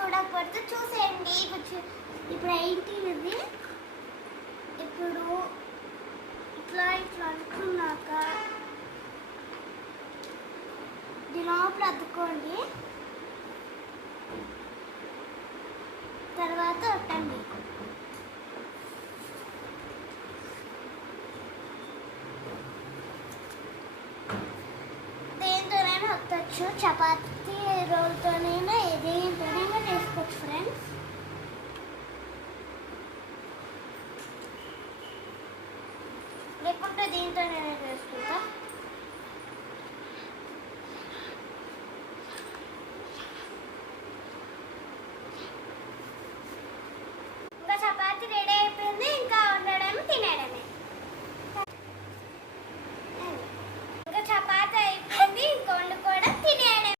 చూడకపోతే చూసేయండి. ఇప్పుడు ఏంటి ఇది, ఇప్పుడు ఇట్లా ఇట్లా అనుకున్నాక దీని లోపల అద్దుకోండి, తర్వాత ఒట్టండి. దేనితోనైనా ఒత్తచ్చు, చపాతీ రోల్తోనైనా దేనితోనైనా చేసుకోవచ్చు ఫ్రెండ్స్. లేకుంటే దీంతోనే